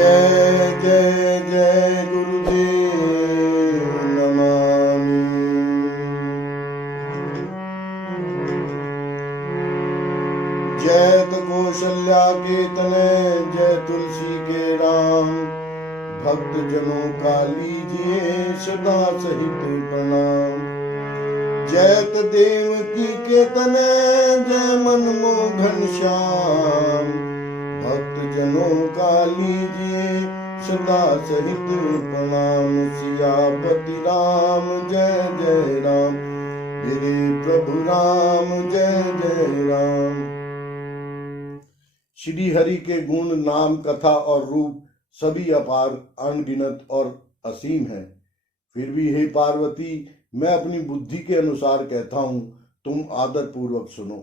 जय जय जय गुरुदेव नमामि। जय कौशल्या के तनय जय तुलसी के राम, भक्त जनों का लीजिए सदा सहित प्रणाम। जयत देवकी के तनय जय मनमोहन श्याम, भक्त जनों का लीजिए सदा सहित प्रणाम। सियापति राम जय जय राम, मेरे प्रभु राम जय जय राम। श्री हरि के गुण नाम कथा और रूप सभी अपार अनगिनत और असीम है। फिर भी हे पार्वती, मैं अपनी बुद्धि के अनुसार कहता हूं, तुम आदर पूर्वक सुनो।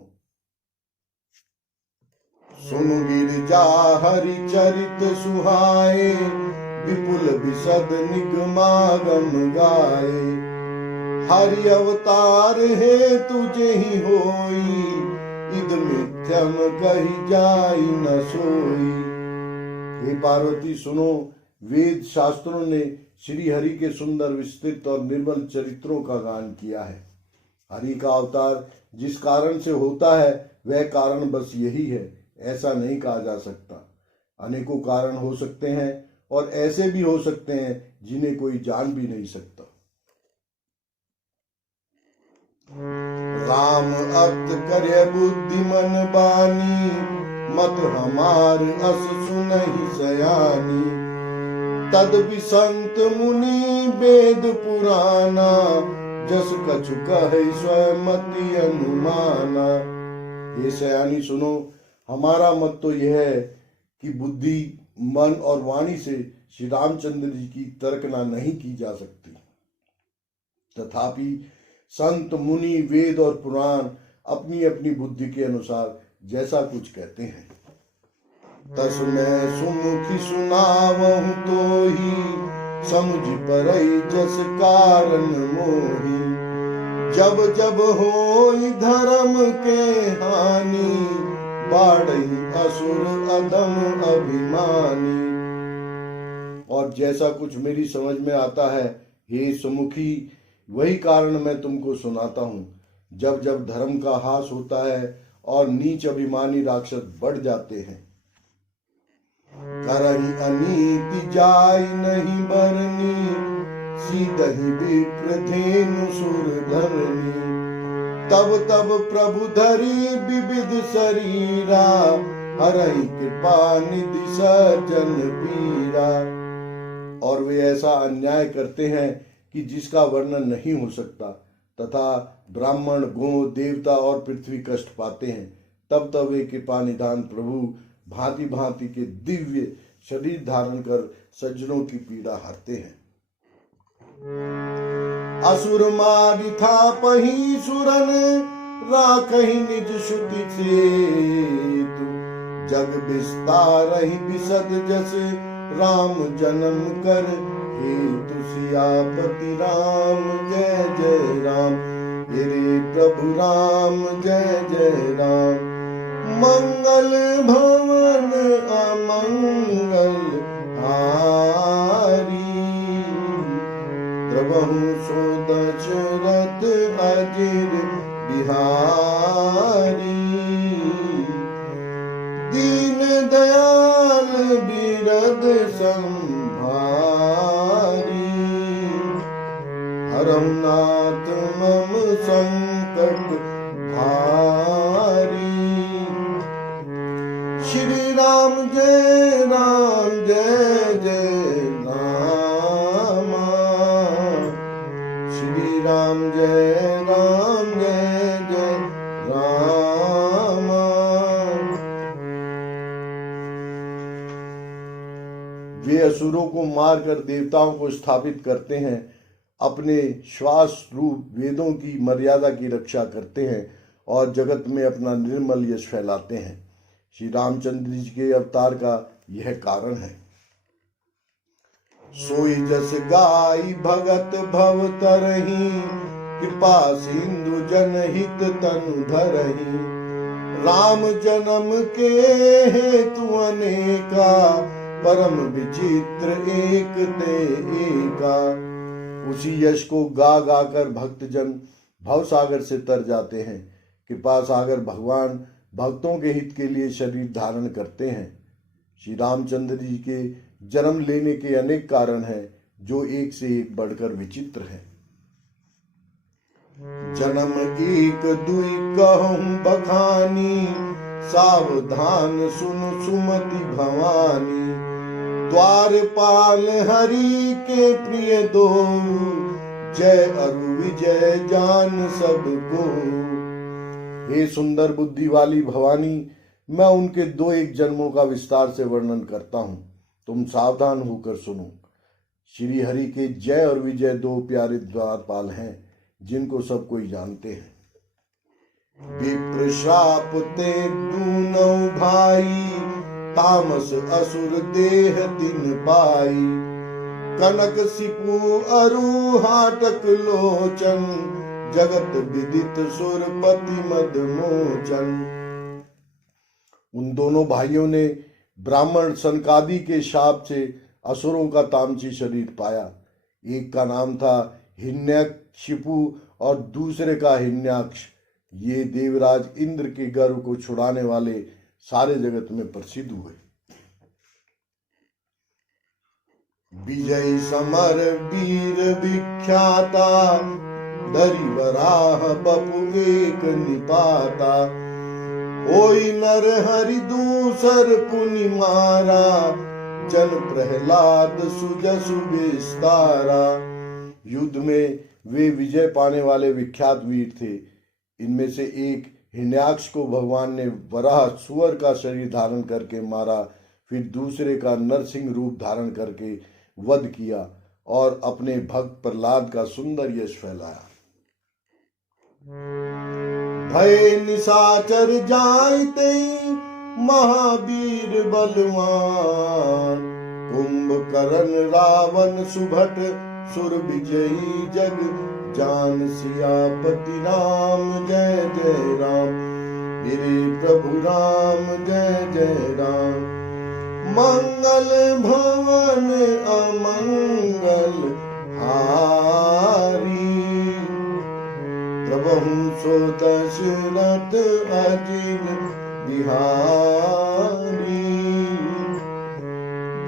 सुन गिरिजा हरि चरित सुहाए, विपुल विशद निगमागम गाए। हरि अवतार है तुझे ही होई, इद मिथ्यम कही जाई न सोई। हे पार्वती सुनो, वेद शास्त्रों ने श्री हरि के सुंदर विस्तृत और निर्मल चरित्रों का गान किया है। हरि का अवतार जिस कारण से होता है वह कारण बस यही है, ऐसा नहीं कहा जा सकता। अनेकों कारण हो सकते हैं और ऐसे भी हो सकते हैं जिन्हें कोई जान भी नहीं सकता। राम अर्थ करे बुद्धिमन बानी, मत हमार अस सुनहि सयानी। तद विसंत मुनि वेद पुराना, जस कछु कहे स्वमति अनुमाना। ये सयानी सुनो, हमारा मत तो यह है कि बुद्धि, मन और वाणी से श्री रामचंद्र जी की तर्कना नहीं की जा सकती। तथापि संत मुनि वेद और पुराण अपनी अपनी बुद्धि के अनुसार जैसा कुछ कहते हैं। तस मैं सुमुखी सुनावहु तो ही, समझ परई जस कारण मोही। जब जब होई धर्म के हानि, बाढ़ई असुर अधम अभिमानी। और जैसा कुछ मेरी समझ में आता है, हे सुमुखी, वही कारण मैं तुमको सुनाता हूँ। जब जब धर्म का हास होता है और नीच अभिमानी राक्षस बढ़ जाते हैं। करहि अनीति जाय नहीं बरनी, सीधहि विप्र धेनु सुर धरनी। तब तब प्रभु धरी विविध शरीरा, हरहि कृपा निधि सज्जन पीरा। और वे ऐसा अन्याय करते हैं कि जिसका वर्णन नहीं हो सकता, तथा ब्राह्मण, गो, देवता और पृथ्वी कष्ट पाते हैं। तब तब वे कृपा निधान प्रभु भांति भांति के दिव्य शरीर धारण कर सज्जनों की पीड़ा हरते हैं। असुर मारि था पही सुरन, राखहि निज श्रुति सेतु। जग विस्तारहि विशद जस, राम जन्म कर हेतु। सियापति राम जय जय राम, मेरे प्रभु राम जय जय राम। मंगल भवन अमंगल हारी, द्रवहु सो दशरथ अजिर बिहारी। दीन दयाल बिरद संभारी, हरहु नाथ मम संकट भारी। श्री राम जय जय राम, श्री राम जय जय राम। वे असुरों को मारकर देवताओं को स्थापित करते हैं, अपने श्वास रूप वेदों की मर्यादा की रक्षा करते हैं और जगत में अपना निर्मल यश फैलाते हैं। श्री रामचंद्र जी के अवतार का यह कारण है। सोई जस गाई भगत भव तरही, कृपा सिंधु जनहित तनु धरही। राम जन्म के हेतु अनेका, परम विचित्र एक ते एका। उसी यश को गा गा कर भक्तजन भवसागर से तर जाते हैं। कृपा सागर भगवान भक्तों के हित के लिए शरीर धारण करते हैं। श्री रामचंद्र जी के जन्म लेने के अनेक कारण हैं जो एक से एक बढ़कर विचित्र हैं। जन्म एक दुई कहूं बखानी, सावधान सुन सुमति भवानी। द्वारपाल हरि के प्रिय दो, जय अरु विजय जान सबको। हे सुंदर बुद्धि वाली भवानी, मैं उनके दो एक जन्मों का विस्तार से वर्णन करता हूं, तुम सावधान होकर सुनो। श्री हरि के जय और विजय दो प्यारे द्वारपाल हैं जिनको सब कोई जानते हैं। विप्र श्राप ते दूनौ भाई, तामस असुर देह तिन पाई। कनक सिपु अरु हाटक लोचन, जगत विदित सुरपति मद मोचन। उन दोनों भाइयों ने ब्राह्मण सनकादि के शाप से असुरों का तामसी शरीर पाया। एक का नाम था हिरण्यकशिपु और दूसरे का हिरण्याक्ष। ये देवराज इंद्र के गर्व को छुड़ाने वाले सारे जगत में प्रसिद्ध हुए। विजय समर वीर विख्याता, धरि वराह बपु एक निपाता। होई नर हरि दूसर पुनि मारा, जन प्रहलाद सुजसु विस्तारा। युद्ध में वे विजय पाने वाले विख्यात वीर थे। इनमें से एक हिरण्याक्ष को भगवान ने वराह सुअर का शरीर धारण करके मारा, फिर दूसरे का नरसिंह रूप धारण करके वध किया और अपने भक्त प्रहलाद का सुंदर यश फैलाया। भय निशाचर जायते महावीर बलवान, कुंभकर्ण रावण सुभट सुर विजयी जग जान। सियापति राम जय जय राम, मेरे प्रभु राम जय जय राम। मंगल भवन अमंगल हारी, प्रभु सो दशरथ अजिल बिहारी।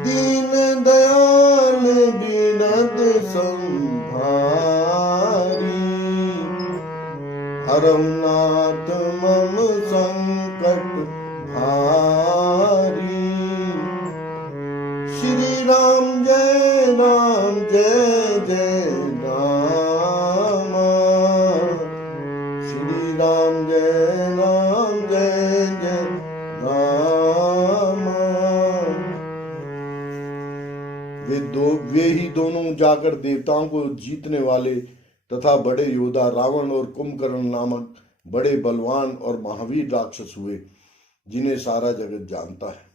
दीन दयाल बिनद संभारी, हरहु नाथ मम संकट भारी। श्री राम जय जय राम, श्री राम जय जय राम। वे ही दोनों जाकर देवताओं को जीतने वाले तथा बड़े योद्धा रावण और कुंभकर्ण नामक बड़े बलवान और महावीर राक्षस हुए, जिन्हें सारा जगत जानता है।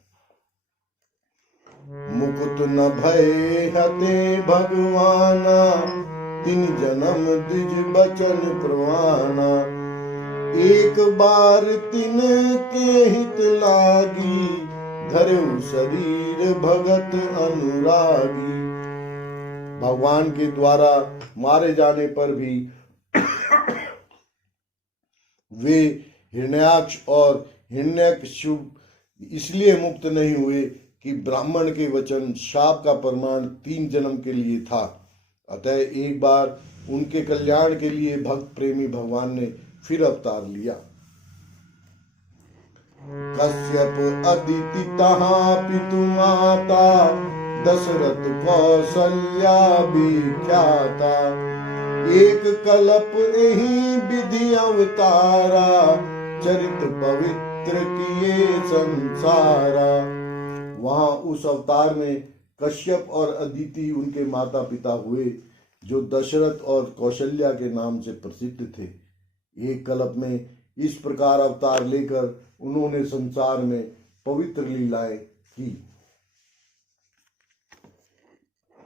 मुकुट न भय हते भगवाना, तिन जन्म द्विज बचन प्रवाना। एक बार तिन के हित लागी, धरऊ शरीर भगत अनुरागी। भगवान के द्वारा मारे जाने पर भी वे हिरण्याक्ष और हिरण्यकशिपु इसलिए मुक्त नहीं हुए कि ब्राह्मण के वचन शाप का प्रमाण 3 जन्म के लिए था। अतः एक बार उनके कल्याण के लिए भक्त प्रेमी भगवान ने फिर अवतार लिया। कश्यप अदिति तहाँ पितु माता, दशरथ कौशल्या विख्याता। एक कल्प एहि विधि अवतारा, चरित पवित्र किए संसारा। वहां उस अवतार में कश्यप और अदिति उनके माता पिता हुए, जो दशरथ और कौशल्या के नाम से प्रसिद्ध थे। एक कल्प में इस प्रकार अवतार लेकर उन्होंने संसार में पवित्र लीलाएं की।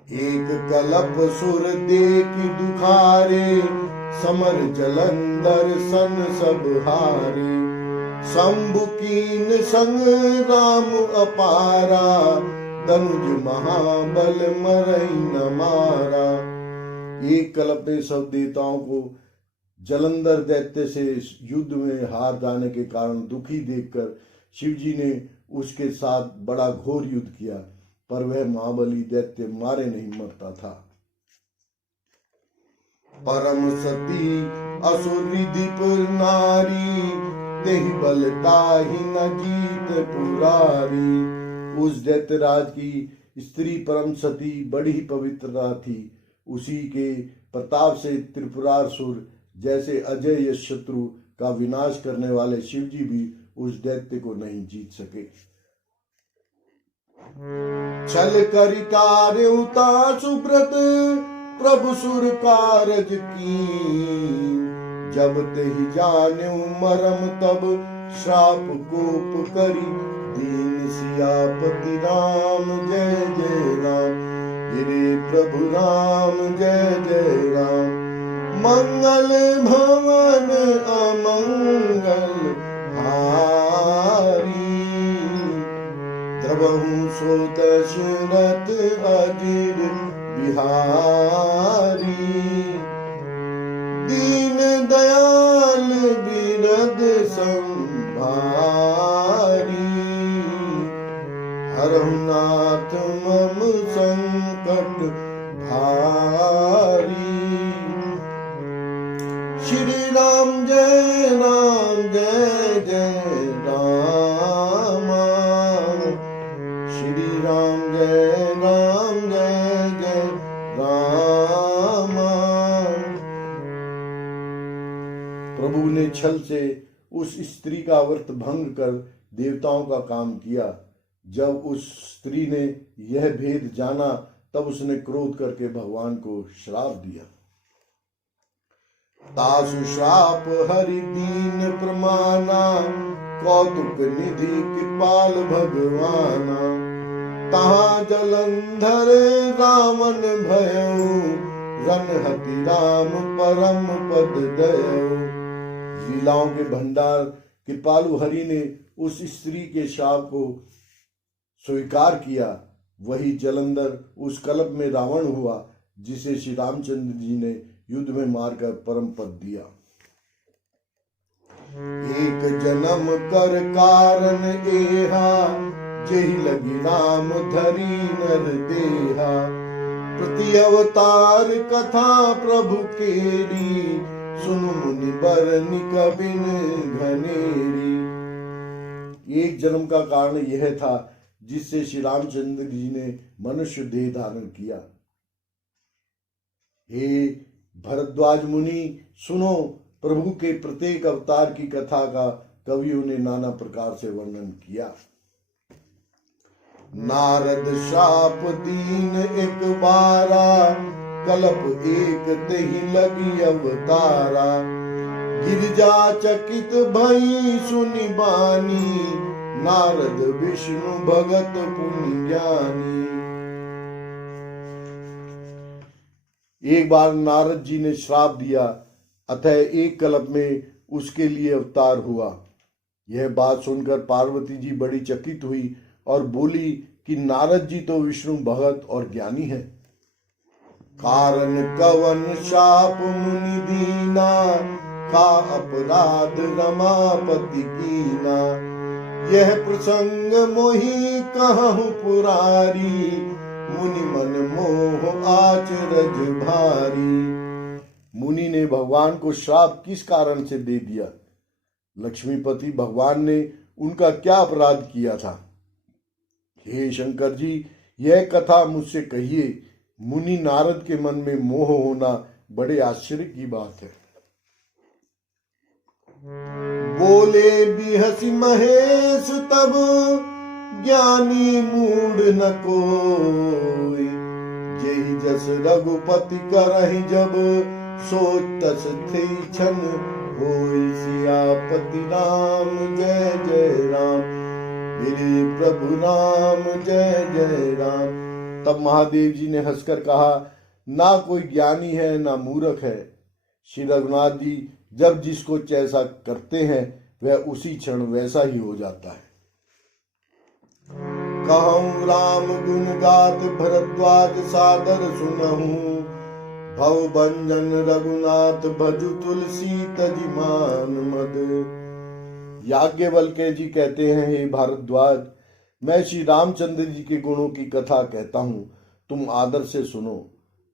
एक कल्प सुर देखि दुखारे, समर जलंधर सन सब हारे। शंभु कीन संग राम अपारा, तनुज महाबल मरई न मारा। एक कल्प में सब देवताओं को जलंधर दैत्य से युद्ध में हार जाने के कारण दुखी देखकर शिवजी ने उसके साथ बड़ा घोर युद्ध किया, पर वह महाबली दैत्य मारे नहीं मरता था। परम सती असुर दीप नारी, तेहि बल ताहि न जीत पुरारी। उस दैत्यराज की स्त्री परम सती बड़ी ही पवित्रता थी। उसी के प्रताप से त्रिपुरासुर जैसे अजय शत्रु का विनाश करने वाले शिवजी भी उस दैत्य को नहीं जीत सके। छल करि तार्युता सुब्रत, प्रभु सुर कारज की। जब तेहि जान्यु मरम तब, श्राप कोप करि दीन सियापति राम। जय जय राम, गिरे प्रभु राम जय जय राम। मंगल भवन अमंगल हारी, द्रवहु सो दशरथ अजिर बिहारी। दीन दयाल बिरद संभारी, हरहु नाथ मम संकट भारी। श्री राम जय जय राम। श्री राम जय जय राम। प्रभु ने छल से उस स्त्री का व्रत भंग कर देवताओं का काम किया। जब उस स्त्री ने यह भेद जाना तब उसने क्रोध करके भगवान को श्राप दिया। तासु श्राप हरि दीन प्रमाना, कौतुक निधि कृपाल भगवाना। तहाँ जलंधर रावण भयो, रनहति राम परम पद दयो। लीलाओं के भंडार कृपालु हरि ने उस स्त्री के शाप को स्वीकार किया। वही जलंधर उस कल्प में रावण हुआ, जिसे श्री रामचंद्र जी ने युद्ध में मारकर परम पद दिया। एक जन्म कर कारण एहा, जेहि लगी राम धरी नर देहा। प्रति अवतार कथा प्रभु केरी, सुनु मुनि बरनि कबिन घनेरी। एक जन्म का कारण यह था जिससे श्री रामचंद्र जी ने मनुष्य देह धारण किया। हे भरद्वाज मुनि सुनो, प्रभु के प्रत्येक अवतार की कथा का कवियों ने नाना प्रकार से वर्णन किया। नारद शाप दीन एक बारा, कल्प एक तेहि लगी अवतारा। गिरिजा चकित भई सुनि बानी, नारद विष्णु भगत पुण्य ज्ञानी। एक बार नारद जी ने श्राप दिया, अतः एक कल्प में उसके लिए अवतार हुआ। यह बात सुनकर पार्वती जी बड़ी चकित हुई और बोली कि नारद जी तो विष्णु भगत और ज्ञानी है। कारण कवन शाप मुनि दीना, का अपराध रमापति कीना। यह प्रसंग मोहि कहूँ पुरारी, मुनि मन मोह आचरज भारी। मुनि ने भगवान को श्राप किस कारण से दे दिया? लक्ष्मीपति भगवान ने उनका क्या अपराध किया था? हे शंकर जी, यह कथा मुझसे कहिए। मुनि नारद के मन में मोह होना बड़े आश्चर्य की बात है। बोले बिहसी महेश तब, ज्ञानी मूड न कोई। जेहि जस रघुपति करहि जब, सोच तस थे छन होई। सियापति राम जय जय राम, मेरे प्रभु राम जय जय राम। तब महादेव जी ने हंसकर कहा, ना कोई ज्ञानी है ना मूर्ख है। श्री रघुनाथ जी जब जिसको जैसा करते हैं वह उसी क्षण वैसा ही हो जाता है। कहूँ राम गुण गात भरद्वाज सादर सुनहूँ। भव भंजन रघुनाथ भजु तुलसी तजि मान मद। याज्ञवल्क्य जी कहते हैं, हे भारद्वाज, मैं श्री रामचंद्र जी के गुणों की कथा कहता हूँ, तुम आदर से सुनो।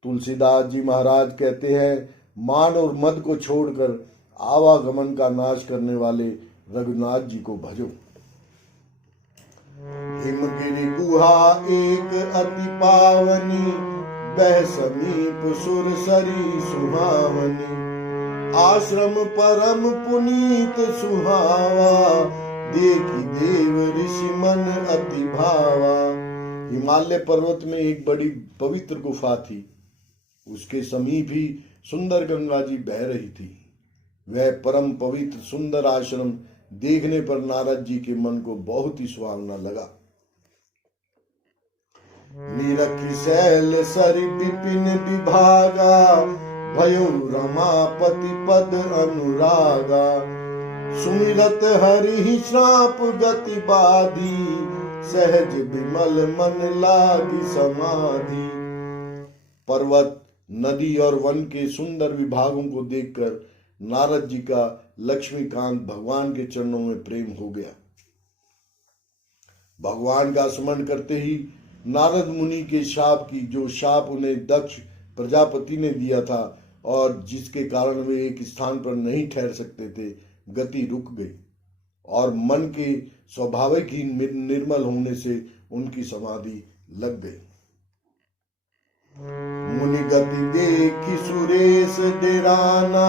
तुलसीदास जी महाराज कहते हैं, मान और मद को छोड़कर आवागमन का नाश करने वाले रघुनाथ जी को भजो। हिमगिरि गुहा एक अति पावनी, बह समीप सुरसरी सुहावनी। आश्रम परम पुनीत सुहावा, देखी देव ऋषि मन अति भावा। हिमालय पर्वत में एक बड़ी पवित्र गुफा थी, उसके समीप ही सुंदर गंगा जी बह रही थी। वह परम पवित्र सुंदर आश्रम देखने पर नारद जी के मन को बहुत ही सुहावना लगा। निरखी शैल सरि विपिन विभागा, भयो रमापति पद अनुरागा। सुमिरत हरि श्राप गति बाधी, सहज विमल मन लागी समाधि। पर्वत, नदी और वन के सुंदर विभागों को देखकर नारद जी का लक्ष्मीकांत भगवान के चरणों में प्रेम हो गया। भगवान का स्मरण करते ही नारद मुनि के शाप की, जो शाप उन्हें दक्ष प्रजापति ने दिया था और जिसके कारण वे एक स्थान पर नहीं ठहर सकते थे, गति रुक गई और मन के स्वाभाविक ही निर्मल होने से उनकी समाधि लग गई। मुनि गति देखी सुरेश डेराना,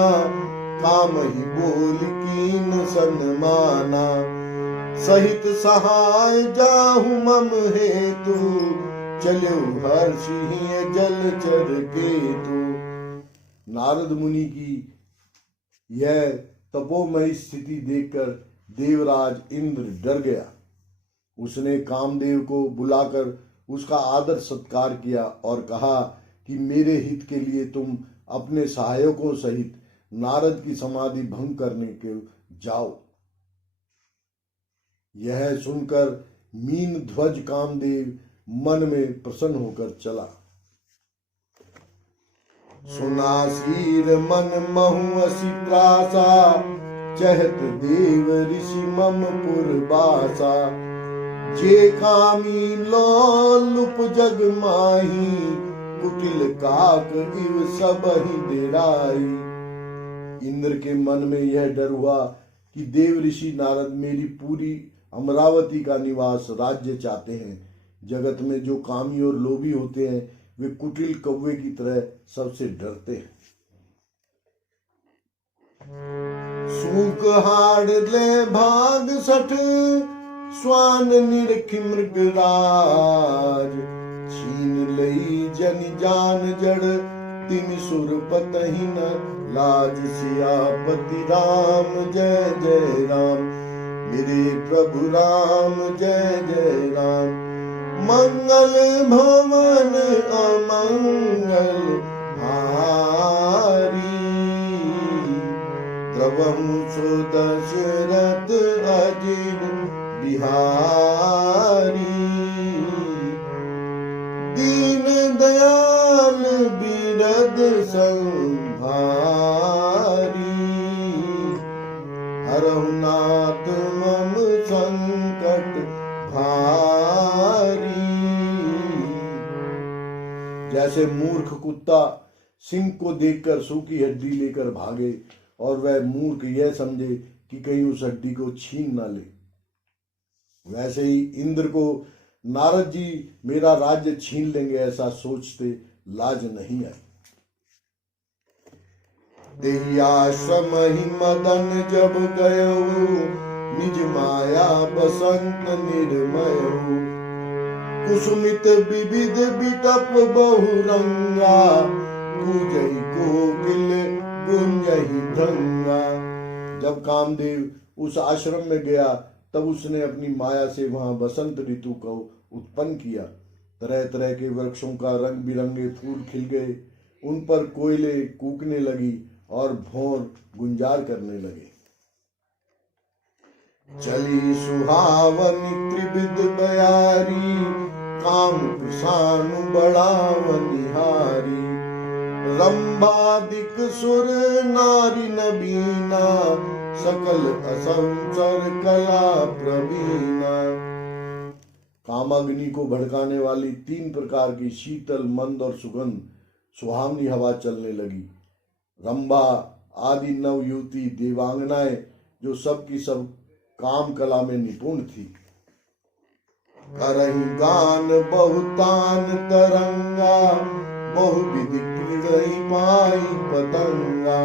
काम ही बोल कीन सन्माना। सहित सहाय जाहु मम हेतु, चलो हर्षि जल चर केतु। नारद मुनि की यह तपोमयी स्थिति देखकर देवराज इंद्र डर गया। उसने कामदेव को बुलाकर उसका आदर सत्कार किया और कहा कि मेरे हित के लिए तुम अपने सहायकों सहित नारद की समाधि भंग करने के जाओ। यह सुनकर मीन ध्वज कामदेव मन में प्रसन्न होकर चला। सुनासीर मन महु असी त्रासा, चहत देव ऋषि मम पुरबासा। जे कामी लोलुप जग माही, कुटिल काक इव सबहि डेराई। इंद्र के मन में यह डर हुआ कि देव ऋषि नारद मेरी पूरी अमरावती का निवास राज्य चाहते हैं। जगत में जो कामी और लोभी होते हैं वे कुटिल कौवे की तरह सबसे डरते हैं। सूक हाड़ ले भाग सठ, स्वान निरखि मृगराज। छीन लई जन जान जड़, तिम सुर पतहि न लाज। सियापति राम जय जय राम, मेरे प्रभु राम जय जय राम। मंगल भवन अमंगल हारी, द्रवहु सो दशरथ अजिर बिहारी। दीन दयाल बिरद संभारी, हरहु नाथ मम संकट भारी। जैसे मूर्ख कुत्ता सिंह को देखकर सूखी हड्डी लेकर भागे और वह मूर्ख यह समझे कि कहीं उस हड्डी को छीन ना ले, वैसे ही इंद्र को नारद जी मेरा राज्य छीन लेंगे ऐसा सोचते लाज नहीं आई। तेहि आश्रम ही मदन जब गयो, निज माया बसंत निर्मय। कुसुमित विविध बिटप बहुरंगा, पूजहि कोकिल गुंजहि भृंगा। जब कामदेव उस आश्रम में गया तब उसने अपनी माया से वहां बसंत ऋतु को उत्पन्न किया। तरह तरह के वृक्षों का रंग बिरंगे फूल खिल गए, उन पर कोयले कूकने लगी और भौर गुंजार करने लगे। चली सुहावनी त्रिविध बयारी, काम प्रसानु बढ़ावनिहारी। रंभादिक सुर नारी नबीना, सकल असंसर कला प्रवीणा। कामाग्नि को भड़काने वाली 3 प्रकार की शीतल, मंद और सुगंध सुहावनी हवा चलने लगी। रंभा आदि नव युवती देवांगनाएं जो सब की सब काम कला में निपुण थी। करही गान बहुतान तरंगा, बहुविधि पीड़ही पाई पतंगा।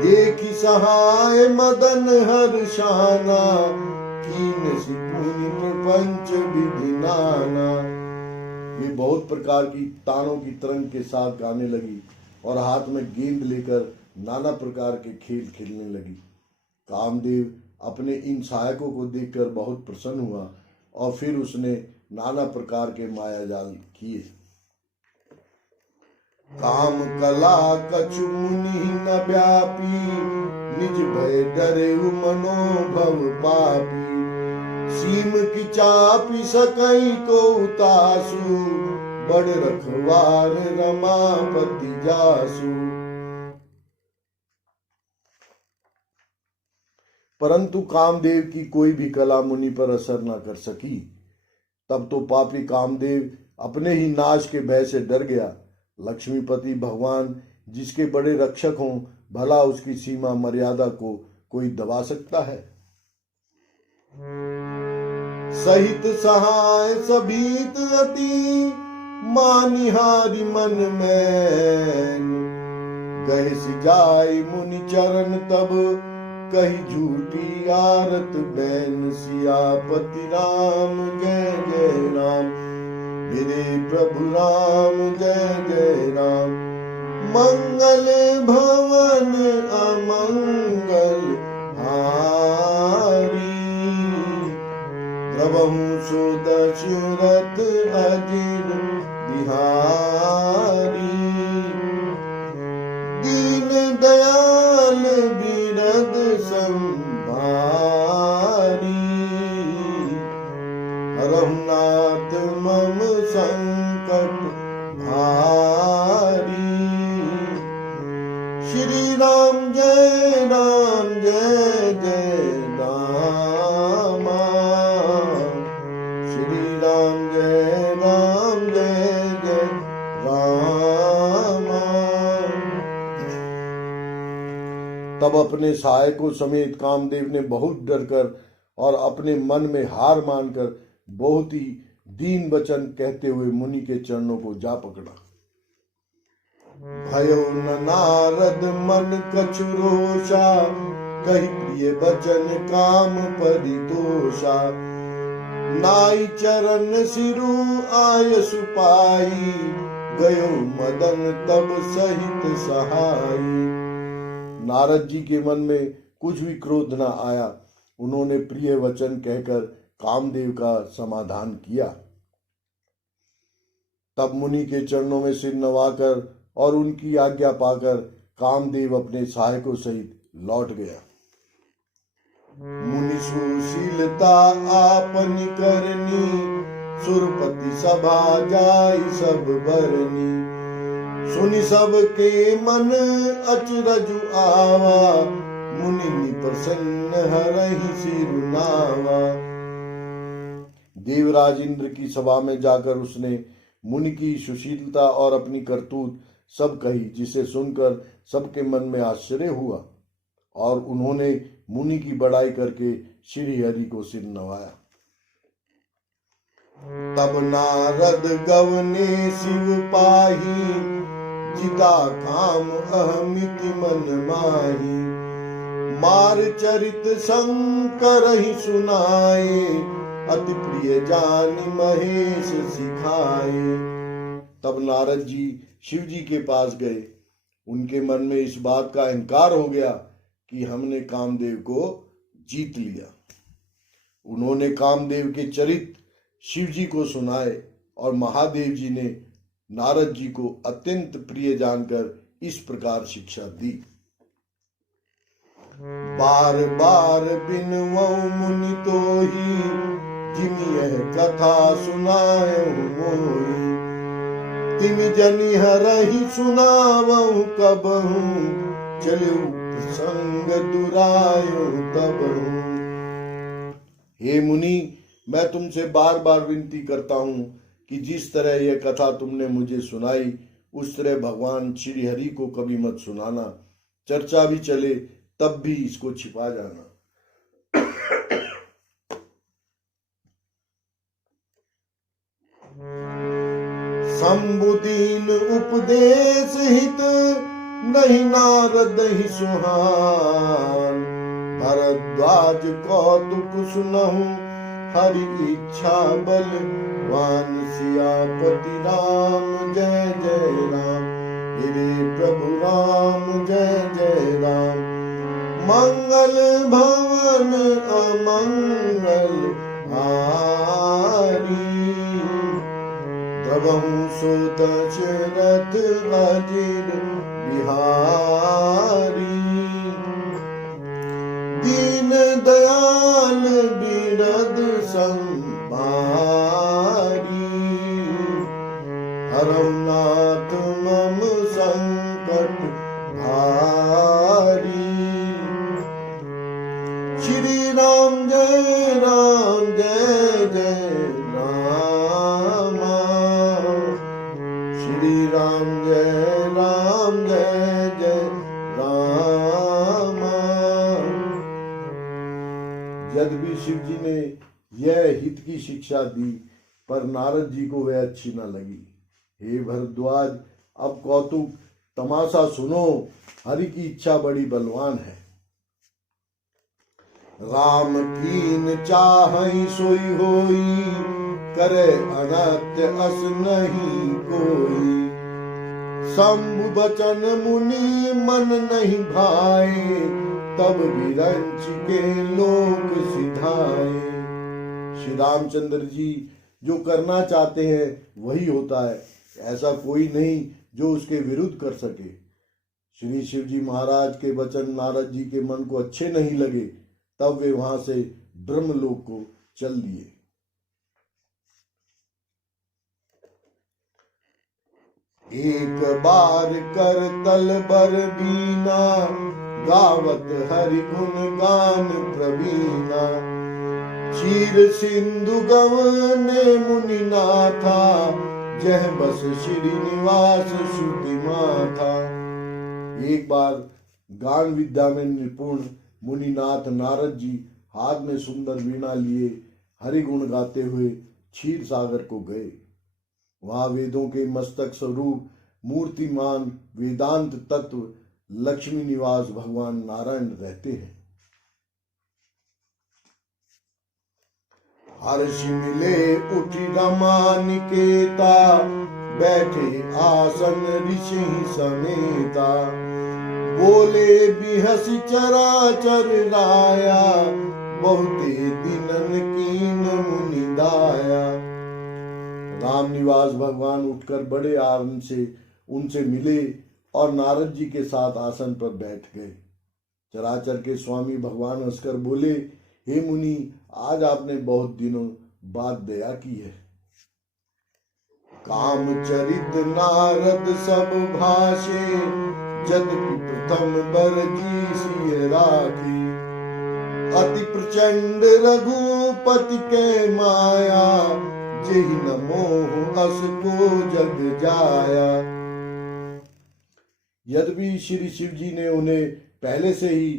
देखी सहाय मदन हर्षाना, कीन सिपुनि प्रपंच विधि नाना। वे बहुत प्रकार की तानों की तरंग के साथ गाने लगी और हाथ में गेंद लेकर नाना प्रकार के खेल खेलने लगी। कामदेव अपने इन सहायकों को देखकर बहुत प्रसन्न हुआ और फिर उसने नाना प्रकार के माया जाल किए। काम कला कछु मुनि न व्यापी, निज भय डरे मनोभव पापी। सीम की चापी सकई को उतासु, बड़ रखवार रमापति जासु। परंतु कामदेव की कोई भी कला मुनि पर असर न कर सकी। तब तो पापी कामदेव अपने ही नाश के भय से डर गया। लक्ष्मीपति भगवान जिसके बड़े रक्षक हों, भला उसकी सीमा मर्यादा को कोई दबा सकता है। सहित सहाय सभीत अति, मानिहारी मन में। गए सिजाई मुनि चरण तब, कही झूठी आरत बैन। सियापति राम जय जय राम, मेरे प्रभु राम जय जय राम। मंगल भवन अमंगल हारी, द्रवहु सो दशरथ अजिर बिहारी। दीन दयाल बिरद संभारी, हरहुनाथ मम संकट भारी। श्री राम जय जय रामा, श्री राम जय जय रामा। तब अपने सहायकों समेत कामदेव ने बहुत डरकर और अपने मन में हार मानकर बहुत ही दीन वचन कहते हुए मुनि के चरणों को जा पकड़ा। भयो न नारद मन कछु रोषा, कही प्रिय वचन काम परितोषा। नाई चरण सिरु आय सुपाई, गयो मदन तब सहित सहाई। नारद जी के मन में कुछ भी क्रोध न आया। उन्होंने प्रिय वचन कहकर कामदेव का समाधान किया। तब मुनि के चरणों में सिर नवाकर और उनकी आज्ञा पाकर कामदेव अपने सहायकों सहित लौट गया। मुनि सुशीलता आपनि करनी, सुरपति सभा जाई सब बरनी। सुनि सब के मन अचरजु आवा, मुनि प्रसन्न हरहि सिरुनावा। देवराज इंद्र की सभा में जाकर उसने मुनि की सुशीलता और अपनी करतूत सब कही, जिसे सुनकर सबके मन में आश्चर्य हुआ और उन्होंने मुनि की बड़ाई करके श्री हरि को सिर नवाया। तब नारद गवने शिव पाही, जिता काम अहमिति मन माही। मार चरित शंकर ही सुनाए, अति प्रिय जानि महेश सिखाए। तब नारद जी शिव जी के पास गए। उनके मन में इस बात का अहंकार हो गया कि हमने कामदेव को जीत लिया। उन्होंने कामदेव के चरित्र शिव जी को सुनाए और महादेव जी ने नारद जी को अत्यंत प्रिय जानकर इस प्रकार शिक्षा दी। बार बार बिनवऊ मुनि तो ही जिम यह कथा सुनाए मोई। तिम जनि हरहि सुनावऊ कबहू चलू संग दुरायो तबहू। हे मुनि, मैं तुमसे बार बार विनती करता हूं कि जिस तरह यह कथा तुमने मुझे सुनाई उस तरह भगवान श्री हरि को कभी मत सुनाना। चर्चा भी चले तब भी इसको छिपा जाना। शंभुदीन उपदेश हित नहीं नारद ही सुहान। भरद्वाज कौतुक सुनहु हरि इच्छा बलवान। सियापति राम जय जय राम, गिरि प्रभु राम जय जय राम। मंगल भवन अमंगल हारी, तबहु सो दशरथ अजिर बिहारी। दीन दयाल बिरद संभारी, हरहु नाथ मम संकट भारी। श्री राम जय जय राम, श्री राम जय जय राम। यद्यपि शिव जी ने यह हित की शिक्षा दी पर नारद जी को वह अच्छी न लगी। हे भरद्वाज, अब कौतुक तमाशा सुनो, हरि की इच्छा बड़ी बलवान है। राम कीन चाहई सोई होई, करे अनत्य अस नहीं कोई। शंभु बचन मुनि मन नहीं भाए, तब विरंच के लोक सिधाए। श्री रामचंद्र जी जो करना चाहते हैं वही होता है, ऐसा कोई नहीं जो उसके विरुद्ध कर सके। श्री शिव जी महाराज के वचन नारद जी के मन को अच्छे नहीं लगे, तब वे वहां से ब्रह्मलोक को चल दिए। एक बार कर तल बर बीना, गावत हरि गुण गान प्रवीणा। क्षीर सिंधु गवने मुनि नाथा, जह बस श्रीनिवास श्रुति माथा। एक बार गान विद्या में निपुण मुनिनाथ नारद जी हाथ में सुंदर वीणा लिए हरि गुण गाते हुए क्षीर सागर को गए। वहां वेदों के मस्तक स्वरूप मूर्तिमान वेदांत तत्व लक्ष्मी निवास भगवान नारायण रहते हैं। हर्षि मिले उठी रमा निकेता, बैठे आसन ऋषि समेता। बोले बिहसि चराचर राया, बहुते दिनन कीन मुनि दाया। राम निवास भगवान उठकर बड़े आनंद से उनसे मिले और नारद जी के साथ आसन पर बैठ गए। चराचर के स्वामी भगवान हंसकर बोले, हे मुनि, आज आपने बहुत दिनों बाद दया की है। काम चरित नारद सब भाषे, यद्यपि प्रथम बर जी सिय राखी। अति प्रचंड रघुपति के माया, जेहि न मोह अस को जग जाया। यद्यपि श्री शिव जी ने उन्हें पहले से ही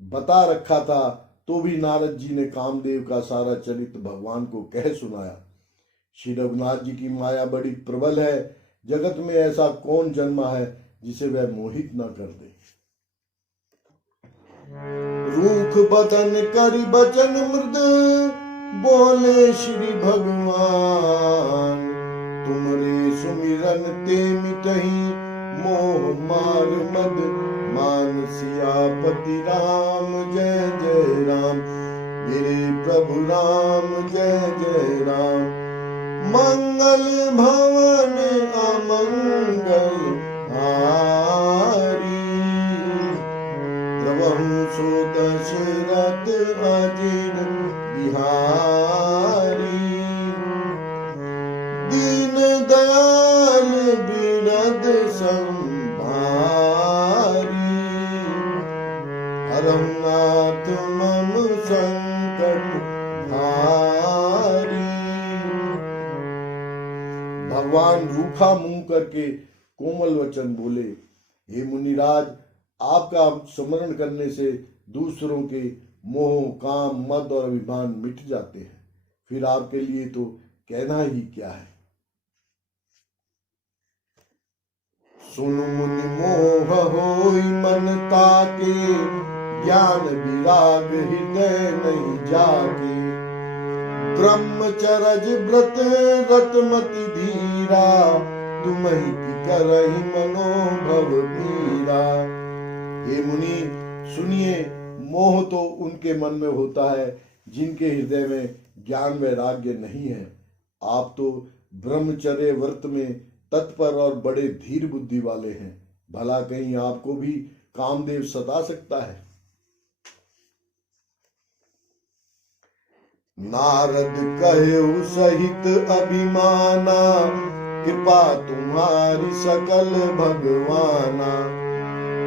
बता रखा था, तो भी नारद जी ने कामदेव का सारा चरित्र भगवान को कह सुनाया। श्री रघुनाथ जी की माया बड़ी प्रबल है, जगत में ऐसा कौन जन्मा है जिसे वह मोहित न कर दे। रूख बदन करि बचन मृद, बोले श्री भगवान। तुमरे सुमिरन ते मिटहि, मोह मार मद मान। सियापति राम जय जय राम, गिरि प्रभु राम जय जय राम। मंगल भवन अमंगल हारी, प्रभु सो भगवान रूखा मुंह करके कोमल वचन बोले, हे मुनिराज, आपका स्मरण करने से दूसरों के मोह, काम, मद और अभिमान मिट जाते हैं। फिर आपके लिए तो कहना ही क्या है। सुनु मुनि मोह होई मन ताके, ज्ञान विराग हृदय नहीं जागे। ब्रह्मचरज व्रत रतमति धीरा, तुमहि की करहि मनोभव पीरा। हे मुनि सुनिए, मोह तो उनके मन में होता है जिनके हृदय में ज्ञान वैराग्य नहीं है। आप तो ब्रह्मचर्य व्रत में तत्पर और बड़े धीर बुद्धि वाले हैं। भला कहीं आपको भी कामदेव सता सकता है? नारद कहे सहित अभिमाना, कृपा तुम्हारी सकल भगवाना।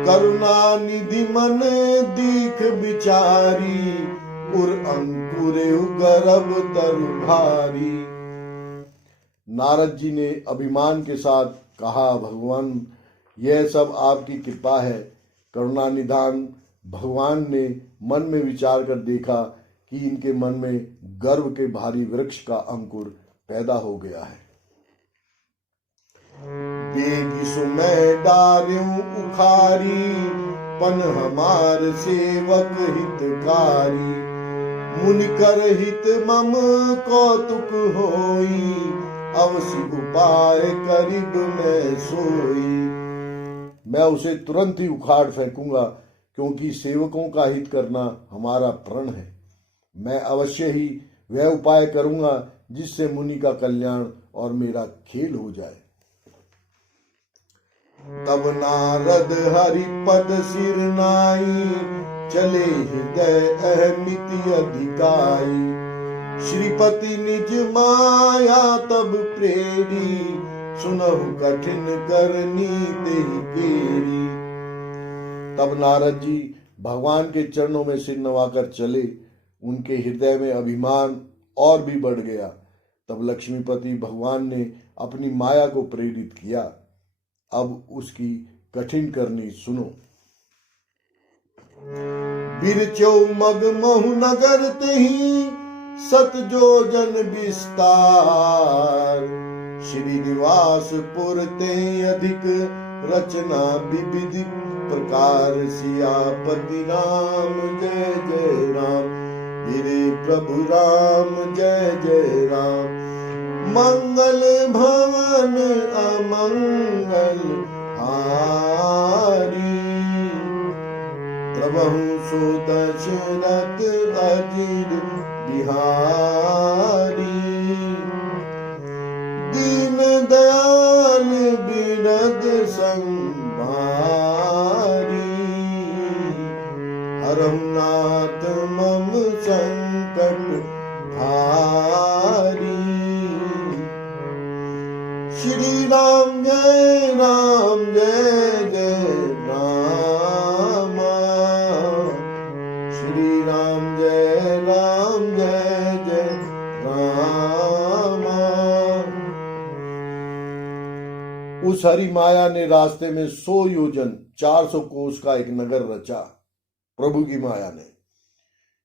करुणा निधि मन दीख विचारी, उर अंकुरे गर्भ तरु भारी। नारद जी ने अभिमान के साथ कहा, भगवान यह सब आपकी कृपा है। करुणा निधान भगवान ने मन में विचार कर देखा कि इनके मन में गर्व के भारी वृक्ष का अंकुर पैदा हो गया है। बेगी सुमै डार्यूं उखारी, पन हमार सेवक हितकारी। मुनि कर हित मम कौतुक होई, अवसि उपाय करिब मैं सोई। मैं उसे तुरंत ही उखाड़ फेंकूंगा, क्योंकि सेवकों का हित करना हमारा प्रण है। मैं अवश्य ही वह उपाय करूंगा जिससे मुनि का कल्याण और मेरा खेल हो जाए। तब नारद हरि पद सिर नाई, चले हृदय अहमिति अधिकाई। श्रीपति निज माया तब प्रेरी, सुनहु कठिन करनी तेहि केरी। तब नारद जी भगवान के चरणों में सिर नवाकर चले। उनके हृदय में अभिमान और भी बढ़ गया। तब लक्ष्मीपति भगवान ने अपनी माया को प्रेरित किया। अब उसकी कठिन करनी सुनो। बिरचौ मग महु नगर तेहि, सत जोजन विस्तार। श्रीनिवास पुर ते अधिक, रचना विविध प्रकार। सियापति राम जय जय राम, गिरि प्रभु राम जय जय राम। मंगल भवन अमंगल हारी, प्रभु सो दशरथ अजिर बिहारी। दीन दयाल बिरद संभारी, हरहु नाथ मम संकट भारी। श्री राम जय जय राम, श्री राम जय जय राम। उस हरि माया ने रास्ते में 100 योजन 400 कोस का एक नगर रचा। प्रभु की माया ने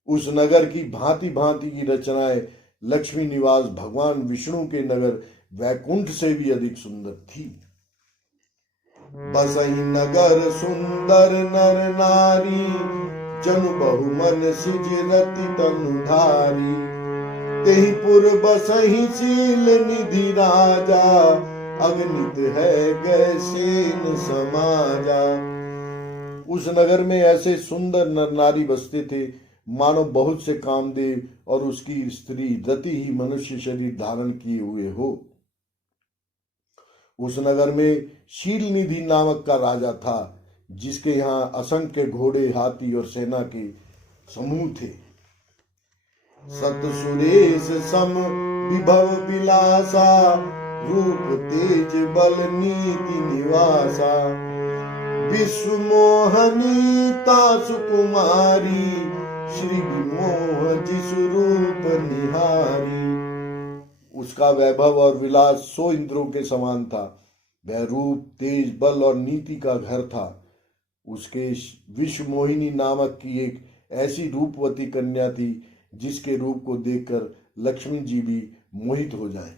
उस नगर की भांति भांति की रचनाएं लक्ष्मी निवास भगवान विष्णु के नगर वैकुंठ से भी अधिक सुंदर थी। बसहि नगर सुंदर नर नारी, जनु बहु मन सिज रति तनुधारी। तेहि पुर बसहि शील निधि राजा, अगणित है गए सेन समाजा। उस नगर में ऐसे सुंदर नर नारी बसते थे मानो बहुत से कामदेव और उसकी स्त्री रति ही मनुष्य शरीर धारण किए हुए हो। उस नगर में शील निधि नामक का राजा था, जिसके यहाँ असंख्य घोड़े, हाथी और सेना के समूह थे। सत सुरेश सम विभव विलासा, रूप तेज बल नीति निवासा। विश्व मोहनीता सुकुमारी, श्री विमोह जिसु रूप निहारी। उसका वैभव और विलास 100 इंद्रों के समान था। वह रूप, तेज, बल और नीति का घर था। उसके विश्व मोहिनी नामक की एक ऐसी रूपवती कन्या थी जिसके रूप को देखकर लक्ष्मी जी भी मोहित हो जाए।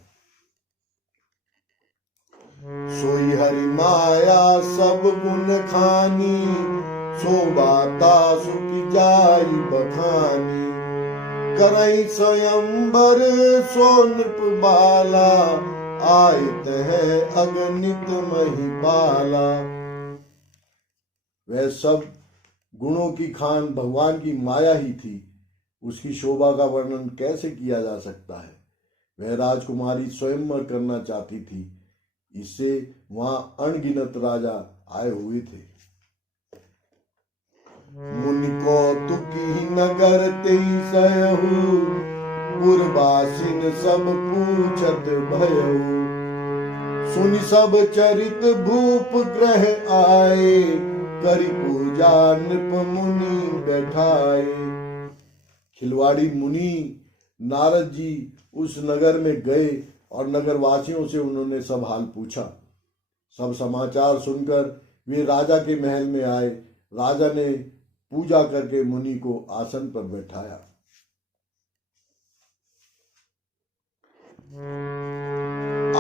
सोई हरि माया सब गुण खानी, शोभाता सुखी जाई बखानी। करई स्वयंवर सोनप बाला, आयत है अगणित महिपाला। वह सब गुणों की खान भगवान की माया ही थी। उसकी शोभा का वर्णन कैसे किया जा सकता है। वह राजकुमारी स्वयंवर करना चाहती थी। इससे वहां अनगिनत राजा आए हुए थे। मुनि कौतुकी नगर तेई सहु, पुरवासिन सब पूछत भयउ। सुनि सब चरित भूप ग्रह आए, करि पूजा नृप मुनि बैठाए। खिलवाड़ी मुनि नारद जी उस नगर में गए और नगर वासियों से उन्होंने सब हाल पूछा। सब समाचार सुनकर वे राजा के महल में आए। राजा ने पूजा करके मुनि को आसन पर बैठाया।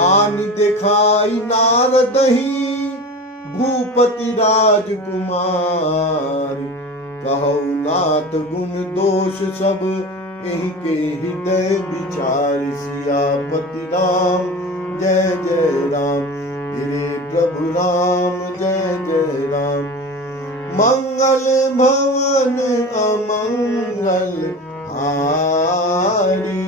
आन दिखाई नारद ही भूपति राजकुमार, कहु नाथ गुण दोष सब यही के हृदय विचार। सियापति राम जय जय राम, तेरे प्रभु राम जय जय राम। मंगल भवन अमंगल हारी,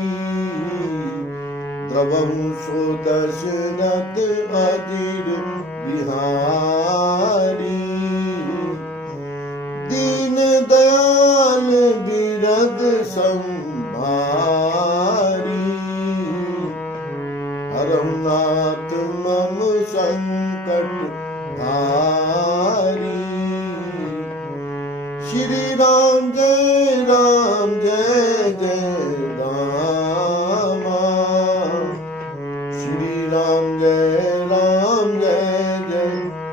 द्रवहु सो दशरथ अधीर बिहारी। दीन दयाल बिरद संभारी, हरहु नाथ मम संकट हारी। श्री राम जय जय राम, श्री राम जय जय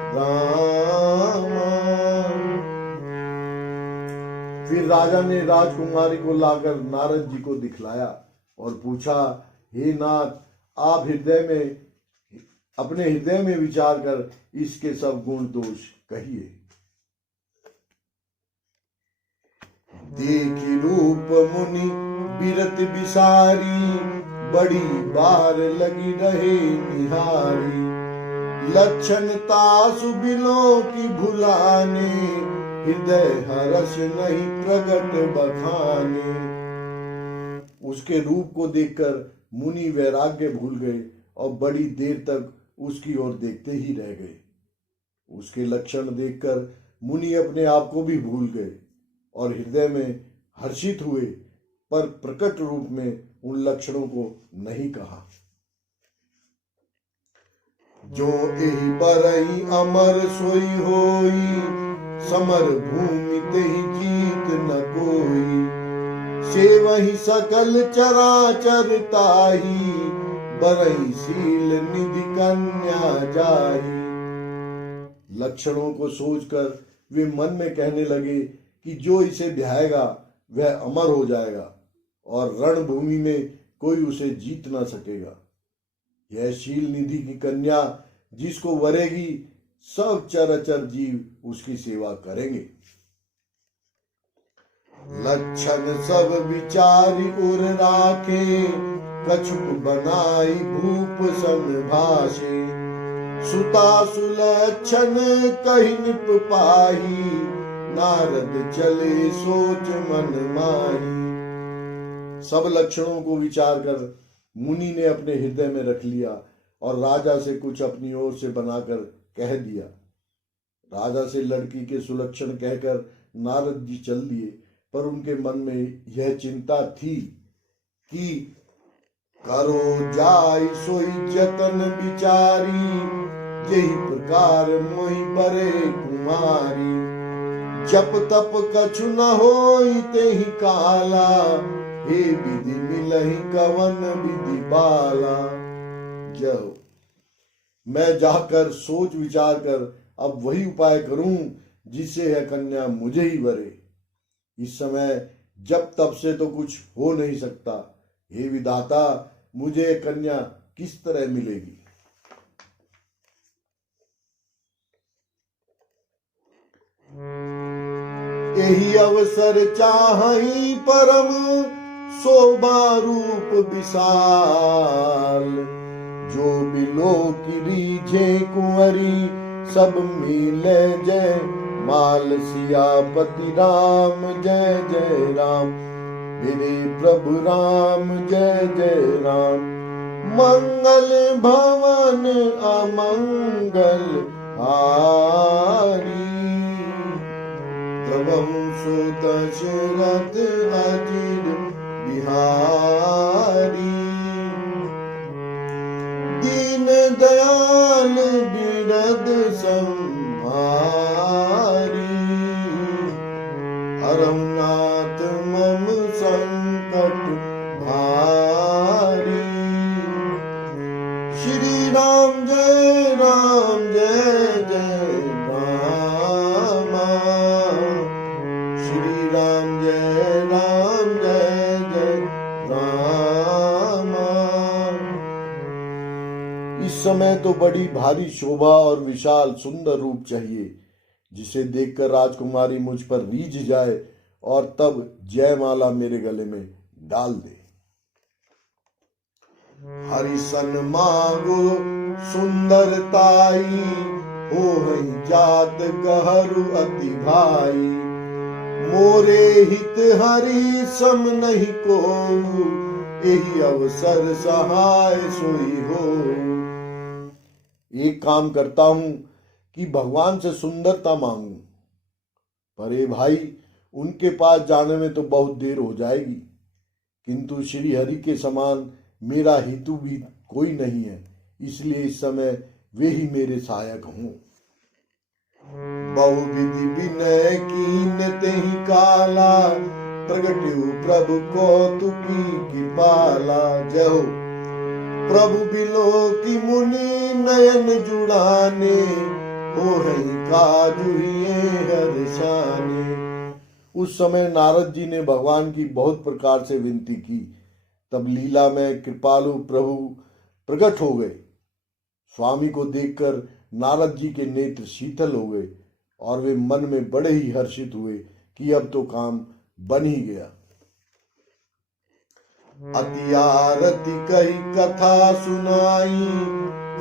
राम। फिर राजा ने राजकुमारी को लाकर नारद जी को दिखलाया और पूछा, हे नाथ, आप अपने हृदय में विचार कर इसके सब गुण दोष कहिए। देखी रूप मुनि बिरत बिसारी, बड़ी बार लगी रहे निहारी। लक्षण तासु बिलों की भुलाने, हृदय हर्ष नहीं प्रगट बखाने। उसके रूप को देखकर मुनि वैराग्य भूल गए और बड़ी देर तक उसकी ओर देखते ही रह गए। उसके लक्षण देखकर मुनि अपने आप को भी भूल गए और हृदय में हर्षित हुए, पर प्रकट रूप में उन लक्षणों को नहीं कहा। जो एहि बरई अमर सोई होई, समर भूमि तेहि जीत न कोई। सेवहि सकल चराचर ताही, बरई शील निधि कन्या जाही। लक्षणों को सोचकर वे मन में कहने लगे कि जो इसे ध्याएगा वह अमर हो जाएगा और रणभूमि में कोई उसे जीत ना सकेगा। यह शील निधि की कन्या जिसको वरेगी, सब चराचर जीव उसकी सेवा करेंगे। लक्षण सब विचारी उर राखे, कछुक बनाई भूप सन भाषे। सुता सुलक्षण कहि निप पाही, नारद चले सोच मन माही। सब लक्षणों को विचार कर मुनि ने अपने हृदय में रख लिया और राजा से कुछ अपनी ओर से बनाकर कह दिया। राजा से लड़की के सुलक्षण कहकर नारद जी चल दिए, पर उनके मन में यह चिंता थी कि करो जाय सोई जतन विचारी, यही प्रकार मोहि बरे कुमारी। जप तप कछु न होई तेहि काला, हे विधि मिलहि कवन विधि पाला। जय हो। मैं जाकर सोच विचार कर अब वही उपाय करूं जिससे यह कन्या मुझे ही वरे। इस समय जब तब से तो कुछ हो नहीं सकता। हे विधाता, मुझे यह कन्या किस तरह मिलेगी। यही अवसर चाहि परम शोभा रूप विशाल। जो बिलो की रीझे कुंवरी सब मिले जय माल। सियापति राम जय जय राम, मेरे प्रभु राम जय जय राम। मंगल भवन अमंगल हारी। द्रवहु सो दशरथ अजिर बिहारी। दीन दयाल बिरद संभारी। हरहुनाथ मम संकट भारी। श्री राम जय जय राम। श्री राम जय जय राम। इस समय तो बड़ी भारी शोभा और विशाल सुंदर रूप चाहिए, जिसे देखकर राजकुमारी मुझ पर रीझ जाए और तब जयमाला मेरे गले में डाल दे। हरिसन मागो सुंदरताई, हो जात गहरु अति भाई। मोरे हित हरि सम नहीं को, यही अवसर सहाय सोई हो। एक काम करता हूं कि भगवान से सुंदरता मांगू, पर ए भाई उनके पास जाने में तो बहुत देर हो जाएगी। किंतु श्री हरि के समान मेरा हितु भी कोई नहीं है, इसलिए इस समय वे ही मेरे सहायक हों। बहुविधि विनय कीन तेहि काला, प्रगट्यु प्रभु कौतुकी कृपाला। जय हो। प्रभु बिलो की मुनि नयन जुड़ाने, हो काजुहिए हर्षाने। उस समय नारद जी ने भगवान की बहुत प्रकार से विनती की। तब लीला में कृपालु प्रभु प्रकट हो गए। स्वामी को देखकर नारद जी के नेत्र शीतल हो गए और वे मन में बड़े ही हर्षित हुए कि अब तो काम बन ही गया। अति आरती कही कथा सुनाई,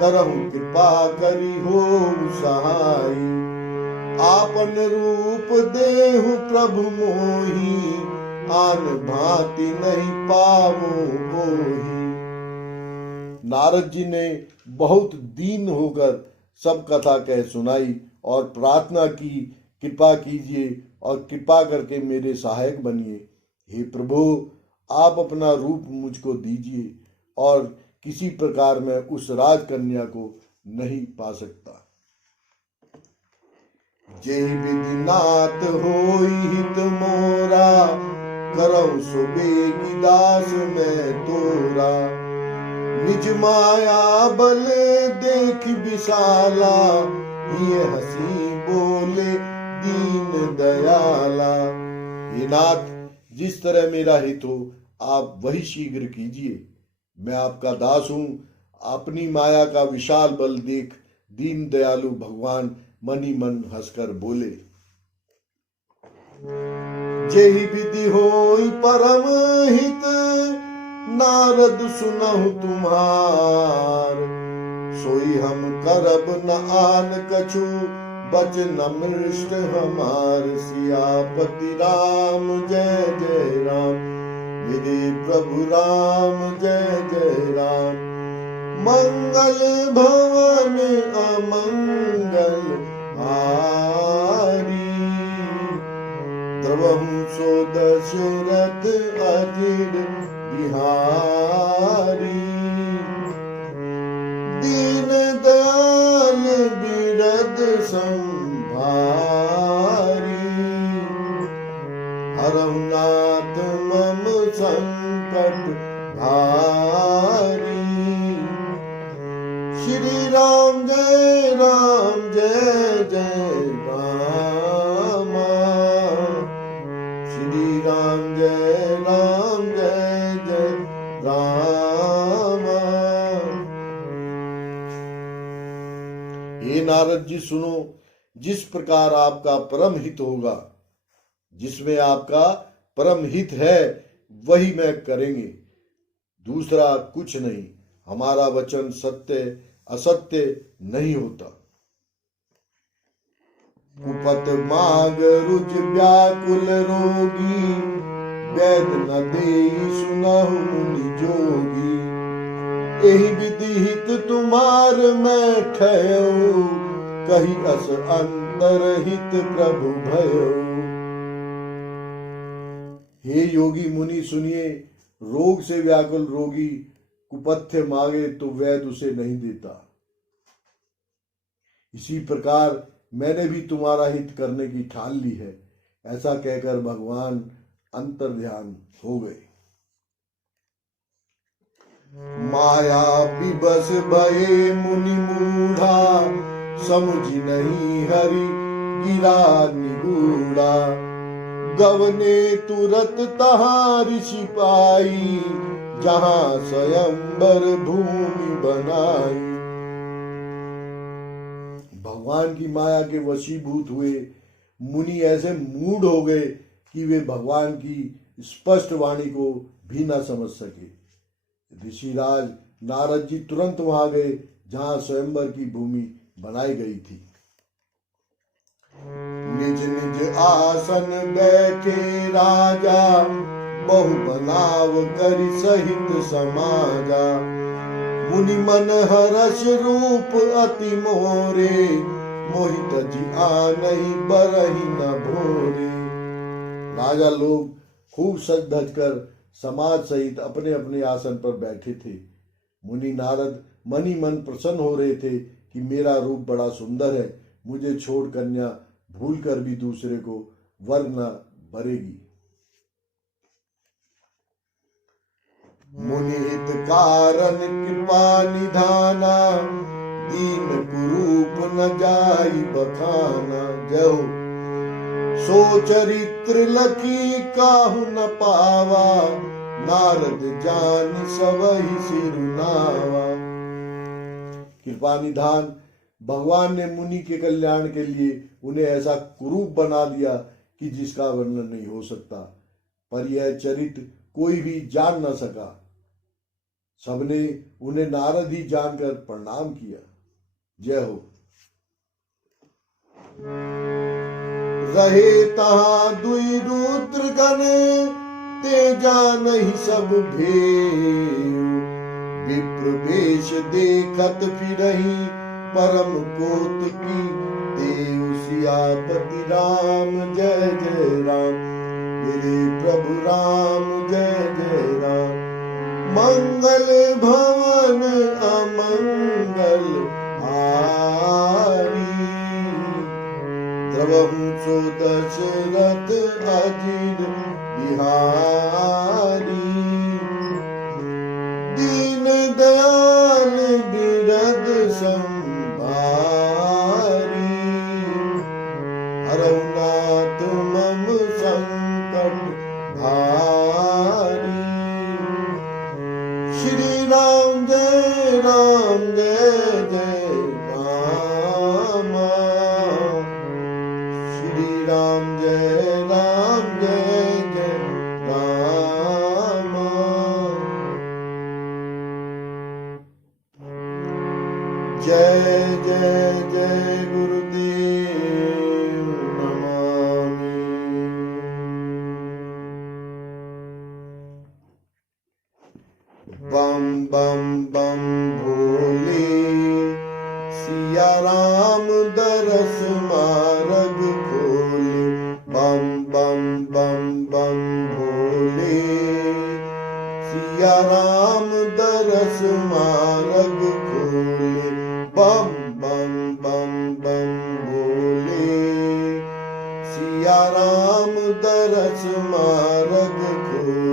करहु कृपा करी हो सहाई। आपन रूप देहु प्रभु मोही, आन भांति नहीं पावो कोही। नारद जी ने बहुत दीन होकर सब कथा कह सुनाई और प्रार्थना की, कृपा कीजिए और कृपा करके मेरे सहायक बनिए। हे प्रभु, आप अपना रूप मुझको दीजिए और किसी प्रकार मैं उस राजकन्या को नहीं पा सकता। जय विधिनाथ होई हित मोरा, करहु सो बेगी दास मैं तोरा। निज माया बल देख विशाला, ये हंसी बोले दीन दयाला। हे नाथ, जिस तरह मेरा हित हो आप वही शीघ्र कीजिए। मैं आपका दास हूं। अपनी माया का विशाल बल देख दीन दयालु भगवान मन ही मन हंसकर बोले। जेहि विधि होई परम हित, नारद सुनहु तुम्हार। सोई हम करब न आन कछु, बचन मृष्ट हमार। सियापति राम जय जय राम, मेरे प्रभु राम जय जय राम। मंगल भवन अमंगल हारी, द्रवहु सो दशरथ अजिर बिहारी। दीन दयाल बिरद संभारी, हरहुनाथ मम संग श्री राम जय जय राम, श्री राम जय जय राम। हे नारद जी सुनो, जिस प्रकार आपका परम हित होगा, जिसमें आपका परम हित है वही मैं करेंगे, दूसरा कुछ नहीं। हमारा वचन सत्य असत्य नहीं होता। कुपत माग रुज व्याकुल रोगी, वैद न देई सुनहु मुनि जोगी। एहि विधि हित तुम्हार मैं ठहरो, कही अस अंतर हित प्रभु भयो। हे योगी मुनि सुनिए, रोग से व्याकुल रोगी कुपथ्य मांगे तो वैद उसे नहीं देता। इसी प्रकार मैंने भी तुम्हारा हित करने की ठान ली है। ऐसा कहकर भगवान अंतर्ध्यान हो गए। माया पिबस भये मुनि मूढ़ा, समुझी नहीं हरि गिरा निगूढ़ा। गवने तुरत तहां ऋषि पाई, जहां स्वयंवर भूमि बनाई। भगवान की माया के वशीभूत हुए मुनि ऐसे मूढ़ हो गए कि वे भगवान की स्पष्ट वाणी को भी न समझ सके। ऋषिराज नारद जी तुरंत वहां गए जहां स्वयंवर की भूमि बनाई गई थी। निज निज आसन बैठे राजा, बहु बनाव करि सहित समाजा। मुनि मन हरष रूप अति मोरे, मोहित जी आनहि बरहि न भोरे। राजा लोग खूब सज धज कर समाज सहित अपने अपने आसन पर बैठे थे। मुनि नारद मन ही मन प्रसन्न हो रहे थे कि मेरा रूप बड़ा सुंदर है, मुझे छोड़ कन्या भूल कर भी दूसरे को वर न भरेगी। मुनि हित कारण कृपा निधाना, दीन कुरूप न जाई बखाना। जय हो। सो चरित्र लखी काहू न पावा, नारद जान सबहि सिरुनावा। कृपा निधान भगवान ने मुनि के कल्याण के लिए उन्हें ऐसा कुरूप बना दिया कि जिसका वर्णन नहीं हो सकता, पर यह चरित्र कोई भी जान न सका। सबने उन्हें नारद ही जानकर प्रणाम किया। जय हो। रहे तहां दुई रुद्र गण, ते जानहि सब भेउ। विप्र वेश देखत फिरहि, परम कौतुकी देव। सियापति राम जय जय राम, मेरे प्रभु राम जय जय राम। मंगल भवन अमंगल हारी, द्रवहु सो दशरथ अजिर बिहारी। दीन दयाल बिरद संभारी, हरहु नाथ मम संकट भारी। श्री राम जय जय राम, श्री राम जय जय राम। जय जय जय गुरुदेव नमामि। बम बम बम भोले, सिया राम दरस मार्ग खोले। बम बम बम बम भोले, सिया राम दरस मार्ग खोले। बम बम बम बम भोले, सिया राम दरस मार्ग खोले।